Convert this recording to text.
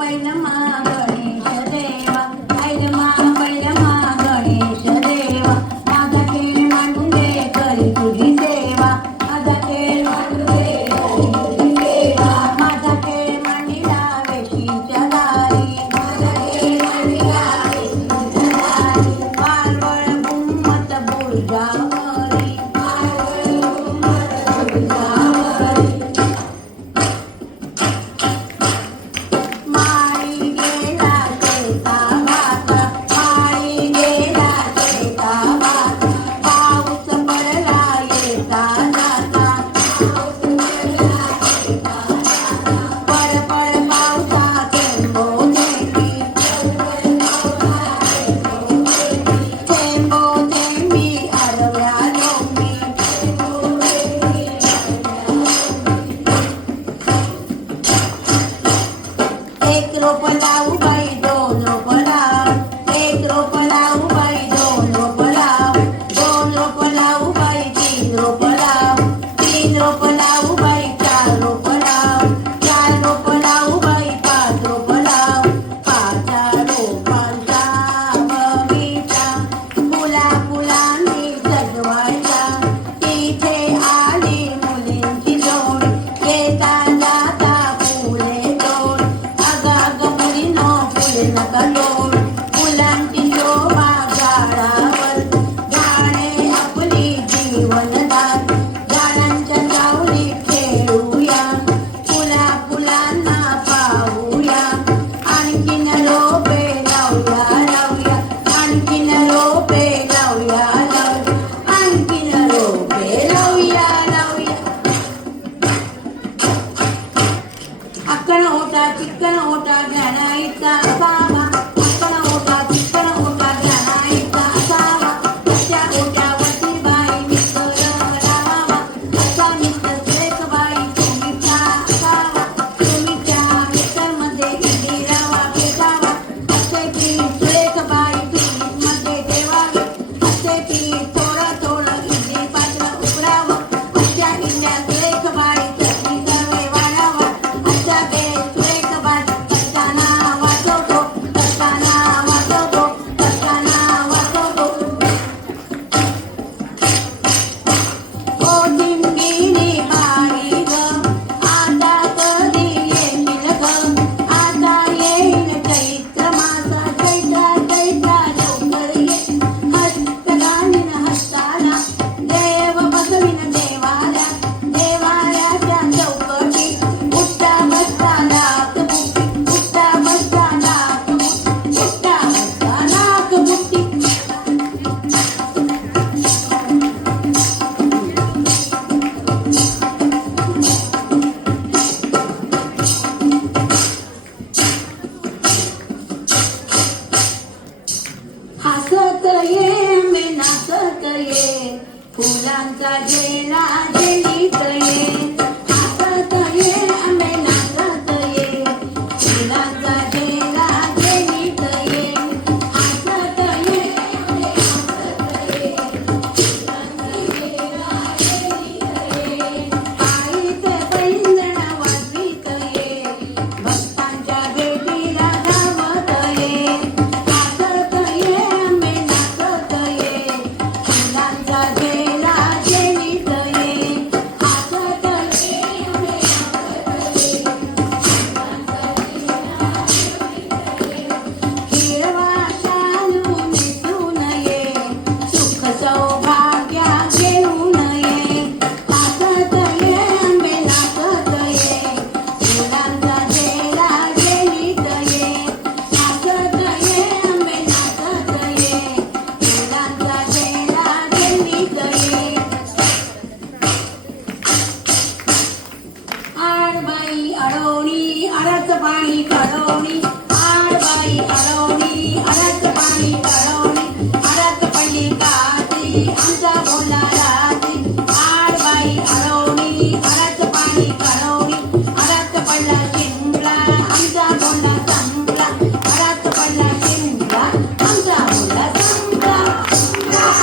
tagumpay naman. अक्कण होता चिक्कण होता blanca llena हळद पाणी हळवणी आळबाई हळवणी हळद पाणी